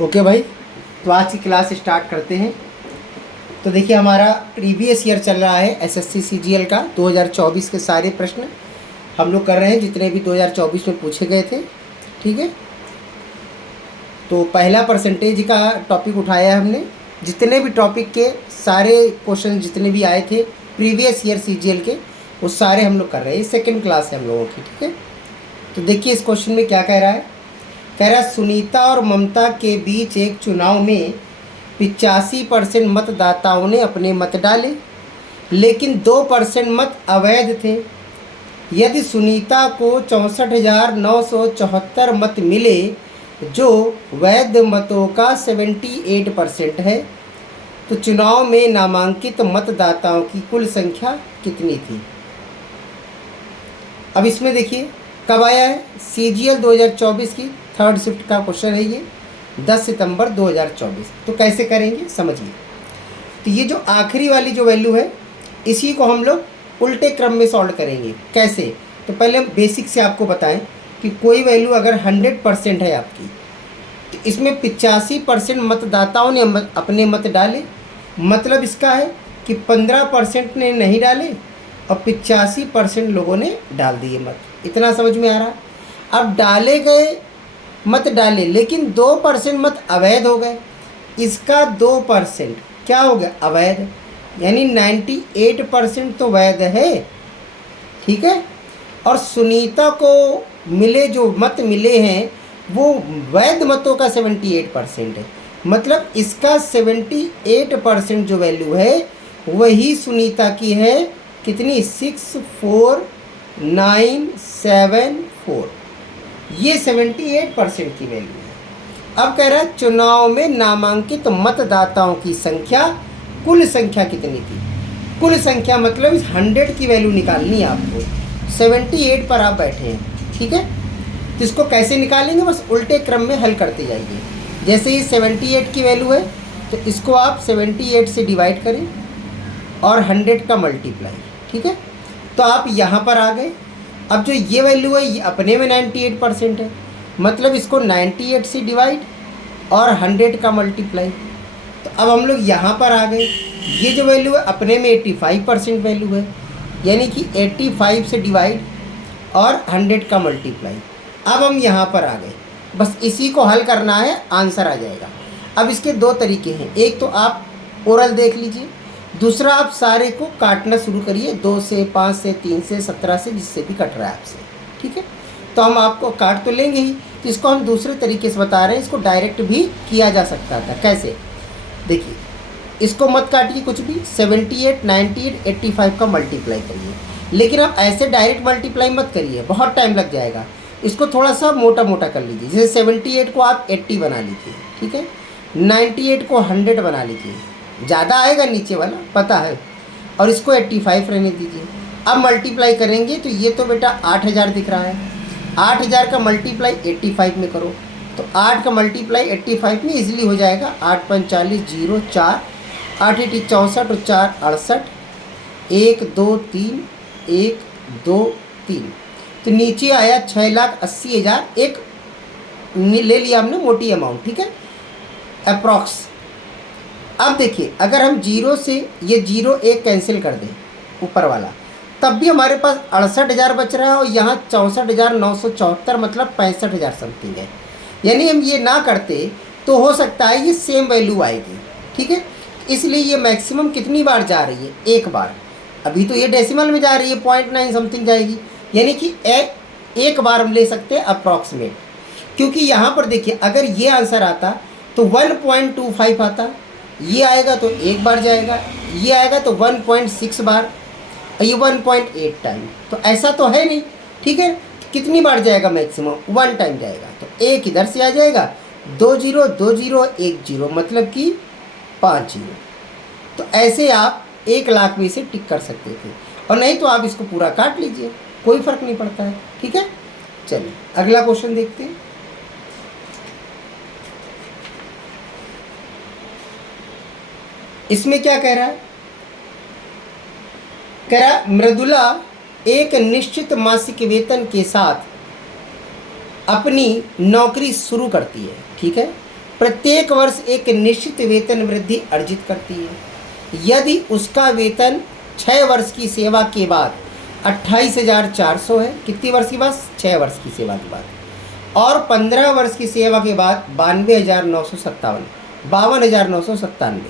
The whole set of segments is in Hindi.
ओके भाई, तो आज की क्लास स्टार्ट करते हैं। तो देखिए हमारा प्रीवियस ईयर चल रहा है एसएससी सीजीएल का 2024 के सारे प्रश्न हम लोग कर रहे हैं जितने भी 2024 में पूछे गए थे। ठीक है, तो पहला परसेंटेज का टॉपिक उठाया है हमने। जितने भी टॉपिक के सारे क्वेश्चन जितने भी आए थे प्रीवियस ईयर सीजीएल के वो सारे हम लोग कर रहे हैं। सेकेंड क्लास है हम लोगों की। ठीक है, तो देखिए इस क्वेश्चन में क्या कह रहा है। कह रहा है सुनीता और ममता के बीच एक चुनाव में 85% मतदाताओं ने अपने मत डाले, लेकिन 2% मत अवैध थे। यदि सुनीता को 64,974 मत मिले जो वैध मतों का 78% है, तो चुनाव में नामांकित मतदाताओं की कुल संख्या कितनी थी। अब इसमें देखिए कब आया है, सीजीएल 2024 की थर्ड शिफ्ट का क्वेश्चन है ये, 10 सितंबर 2024। तो कैसे करेंगे समझिए। तो ये जो आखिरी वाली जो वैल्यू है इसी को हम लोग उल्टे क्रम में सॉल्व करेंगे। कैसे, तो पहले हम बेसिक से आपको बताएं कि कोई वैल्यू अगर 100% है आपकी, तो इसमें 85% मतदाताओं ने अपने मत डाले, मतलब इसका है कि 15% ने नहीं डाले और 85% लोगों ने डाल दिए मत। इतना समझ में आ रहा। अब डाले गए मत डाले लेकिन 2% मत अवैध हो गए। इसका 2% क्या हो गया, अवैध, यानी 98% तो वैध है। ठीक है, और सुनीता को मिले जो मत मिले हैं वो वैध मतों का 78% है, मतलब इसका 78% जो वैल्यू है वही सुनीता की है। कितनी, 64974, ये 78% की वैल्यू है। अब कह रहा है चुनाव में नामांकित मतदाताओं की संख्या, कुल संख्या कितनी थी। कुल संख्या मतलब इस 100 की वैल्यू निकालनी है आपको। 78 पर आप बैठे हैं। ठीक है, तो इसको कैसे निकालेंगे, बस उल्टे क्रम में हल करते जाइए। जैसे ही 78 की वैल्यू है तो इसको आप 78 से डिवाइड करें और 100 का मल्टीप्लाई। ठीक है, तो आप यहाँ पर आ गए। अब जो ये वैल्यू है ये अपने में 98% है, मतलब इसको 98 से डिवाइड और 100 का मल्टीप्लाई। तो अब हम लोग यहाँ पर आ गए। ये जो वैल्यू है अपने में 85% वैल्यू है, यानी कि 85 से डिवाइड और 100 का मल्टीप्लाई। अब हम यहाँ पर आ गए, बस इसी को हल करना है, आंसर आ जाएगा। अब इसके दो तरीके हैं, एक तो आप ओरल देख लीजिए, दूसरा आप सारे को काटना शुरू करिए, 2 से, 5 से, 3 से, 17 से, जिससे भी कट रहा है आपसे। ठीक है, तो हम आपको काट तो लेंगे ही, तो इसको हम दूसरे तरीके से बता रहे हैं। इसको डायरेक्ट भी किया जा सकता था। कैसे, देखिए इसको मत काटिए कुछ भी, 78, 98, 85 का मल्टीप्लाई करिए, लेकिन आप ऐसे डायरेक्ट मल्टीप्लाई मत करिए, बहुत टाइम लग जाएगा। इसको थोड़ा सा मोटा मोटा कर लीजिए। जैसे 78 को आप 80 बना लीजिए, ठीक है, 98 को 100 बना लीजिए, ज़्यादा आएगा नीचे वाला पता है, और इसको 85 रहने दीजिए। अब मल्टीप्लाई करेंगे तो ये तो बेटा 8000 दिख रहा है, 8000 का मल्टीप्लाई 85 में करो, तो 8 का मल्टीप्लाई 85 में इजीली हो जाएगा। 8 5 40, 0 4, 8 8 64 और 4 68, 1 2 3, 1 2 3, तो नीचे आया 6,80,000। एक ले लिया हमने मोटी अमाउंट, ठीक है, अप्रॉक्स। अब देखिए अगर हम 0 से ये 0 1 कैंसिल कर दें ऊपर वाला, तब भी हमारे पास 68,000 बच रहा है, और यहाँ 64,974 मतलब 65,000 समथिंग है। यानी हम ये ना करते तो हो सकता है ये सेम वैल्यू आएगी। ठीक है, इसलिए ये मैक्सिमम कितनी बार जा रही है, एक बार। अभी तो ये डेसिमल में जा रही है, 0.9 समथिंग जाएगी, यानी कि एक बार हम ले सकते हैं अप्रॉक्सीमेट। क्योंकि यहाँ पर देखिए अगर ये आंसर आता तो 1.25 आता, ये आएगा तो एक बार जाएगा, ये आएगा तो 1.6 बार, और ये 1.8 टाइम, तो ऐसा तो है नहीं। ठीक है, कितनी बार जाएगा, मैक्सिमम 1 टाइम जाएगा, तो एक इधर से आ जाएगा, 2 0 2 0 1 0, मतलब कि 5 0। तो ऐसे आप 1 लाख में से टिक कर सकते थे, और नहीं तो आप इसको पूरा काट लीजिए, कोई फर्क नहीं पड़ता है। ठीक है, चलिए अगला क्वेश्चन देखते हैं। इसमें क्या कह रहा है, कह रहा मृदुला एक निश्चित मासिक वेतन के साथ अपनी नौकरी शुरू करती है। ठीक है, प्रत्येक वर्ष एक निश्चित वेतन वृद्धि अर्जित करती है। यदि उसका वेतन 6 वर्ष की सेवा के बाद 28,400 है, कितनी वर्ष के बाद? 6 वर्ष की सेवा के बाद, और 15 वर्ष की सेवा के बाद 52,957, 52,997,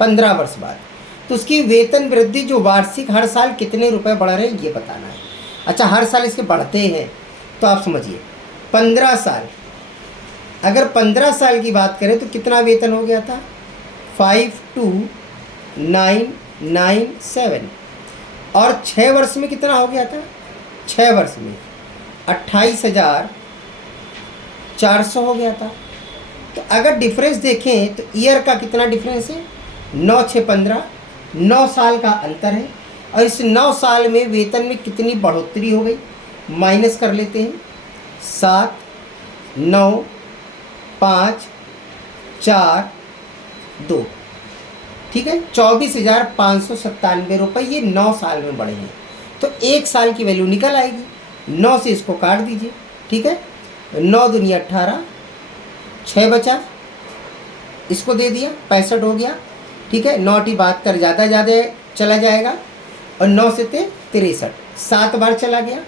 15 वर्ष बाद, तो उसकी वेतन वृद्धि जो वार्षिक हर साल कितने रुपए बढ़ रहे हैं ये बताना है। अच्छा, हर साल इसके बढ़ते हैं, तो आप समझिए 15 साल, अगर 15 साल की बात करें तो कितना वेतन हो गया था? 52,997, और 6 वर्ष में कितना हो गया था? 6 वर्ष में 28,400 हो गया था। तो अगर डिफरेंस देखें तो ईयर का कितना डिफरेंस है? 9 6 15, 9 साल का अंतर है। और इस 9 साल में वेतन में कितनी बढ़ोतरी हो गई? माइनस कर लेते हैं, 7 9 5 4 2, ठीक है, 24,597 रुपये ये 9 साल में बढ़े हैं। तो 1 साल की वैल्यू निकल आएगी। 9 से इसको काट दीजिए, ठीक है, 9 दूनी 18, 6 बचा, इसको दे दिया, 65 हो गया, ठीक है। 9 × 72 ज़्यादा चला जाएगा, और 9 से 63, 7 बार चला गया।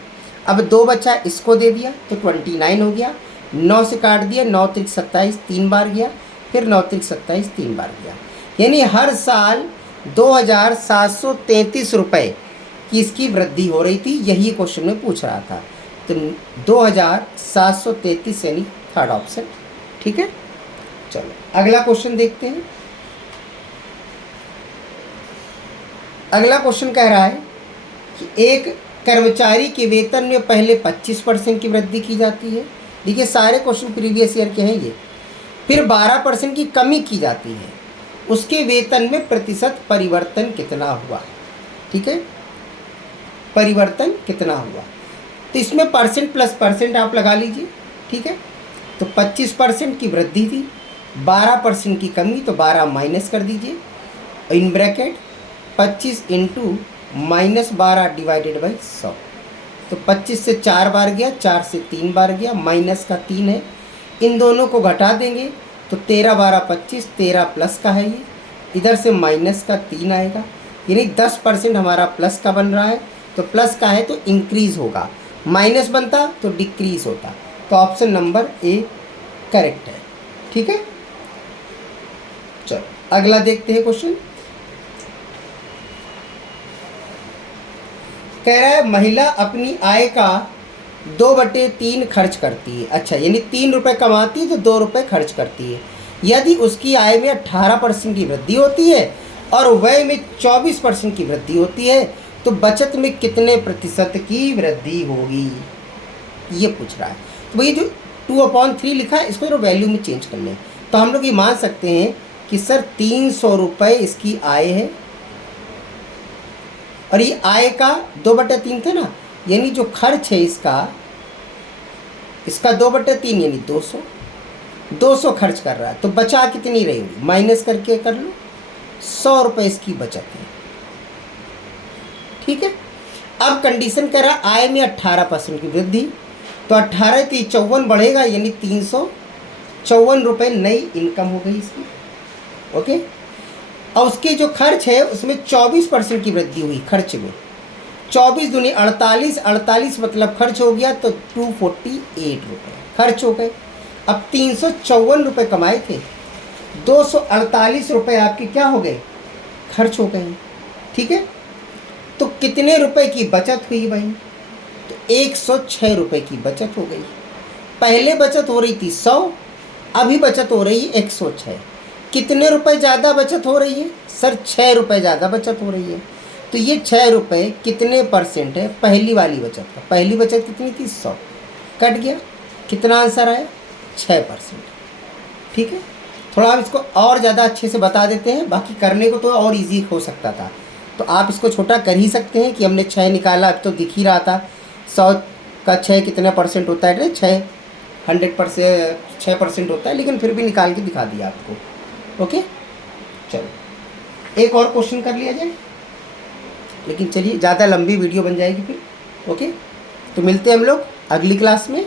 अब 2 बचा, इसको दे दिया तो 29 हो गया। 9 से काट दिया, 9 × 27 3 बार गया, फिर 9 × 27 3 बार गया, यानी हर साल 2,733 रुपये की इसकी वृद्धि हो रही थी। यही क्वेश्चन में पूछ रहा था। तो 2,733 यानी थर्ड ऑप्शन, ठीक है। चलो अगला क्वेश्चन देखते हैं। अगला क्वेश्चन कह रहा है कि एक कर्मचारी के वेतन में पहले 25% की वृद्धि की जाती है। देखिए सारे क्वेश्चन प्रीवियस ईयर के हैं ये। फिर 12% की कमी की जाती है। उसके वेतन में प्रतिशत परिवर्तन कितना हुआ? ठीक है, परिवर्तन कितना हुआ? तो इसमें परसेंट प्लस परसेंट आप लगा लीजिए, ठीक है। तो 25% की वृद्धि थी, 12% की कमी, तो 12 माइनस कर दीजिए, in bracket 25 into -12 divided by 100। तो 25 से 4 बार गया, 4 से 3 बार गया, माइनस का 3 है, इन दोनों को घटा देंगे तो 13 12 25, 13 प्लस का है ये, इधर से माइनस का 3 आएगा, यानी 10% हमारा प्लस का बन रहा है। तो प्लस का है तो इंक्रीज होगा, माइनस बनता तो डिक्रीज होता। तो ऑप्शन नंबर ए करेक्ट है, ठीक है। चलो अगला देखते हैं क्वेश्चन। कह रहा है महिला अपनी आय का 2/3 खर्च करती है। अच्छा, यानी 3 रुपये कमाती है तो 2 रुपये खर्च करती है। यदि उसकी आय में 18% की वृद्धि होती है और व्यय में 24% की वृद्धि होती है तो बचत में कितने प्रतिशत की वृद्धि होगी, ये पूछ रहा है। तो ये जो 2/3 लिखा है इसको जरा वैल्यू में चेंज कर लें तो हम लोग ये मान सकते हैं कि सर 300 रुपये इसकी आय है और ये आय का 2/3 था ना, यानी जो खर्च है इसका 2/3 यानी 200 खर्च कर रहा है। तो बचा कितनी रहेगी, माइनस करके कर लो, 100 रुपये इसकी बचत है, ठीक है। अब कंडीशन कह रहा आय में 18% की वृद्धि, तो 18 × 54 बढ़ेगा, यानी 354 रुपये नई इनकम हो गई इसकी, ओके। और उसके जो खर्च है उसमें 24% की वृद्धि हुई खर्च में, 24 दूनी 48, 48 मतलब खर्च हो गया तो 248 रुपये खर्च हो गए। अब 354 रुपये कमाए थे, 248 रुपये आपके क्या हो गए, खर्च हो गए, ठीक है। तो कितने रुपए की बचत हुई भाई, तो 106 रुपये की बचत हो गई। पहले बचत हो रही थी 100, अभी बचत हो रही है 106। कितने रुपए ज़्यादा बचत हो रही है, सर 6 रुपये ज़्यादा बचत हो रही है। तो ये 6 रुपये कितने परसेंट है पहली वाली बचत का? पहली बचत कितनी थी, 100, कट गया, कितना आंसर आया, 6%, ठीक है। थोड़ा हम इसको और ज़्यादा अच्छे से बता देते हैं, बाकी करने को तो और इजी हो सकता था, तो आप इसको छोटा कर ही सकते हैं कि हमने 6 निकाला, अब तो दिख ही रहा था 100 का 6 कितना परसेंट होता है, 6% होता है, लेकिन फिर भी निकाल के दिखा दिया आपको, ओके। चलो एक और क्वेश्चन कर लिया जाए, लेकिन चलिए ज़्यादा लंबी वीडियो बन जाएगी फिर, ओके। तो मिलते हैं हम लोग अगली क्लास में।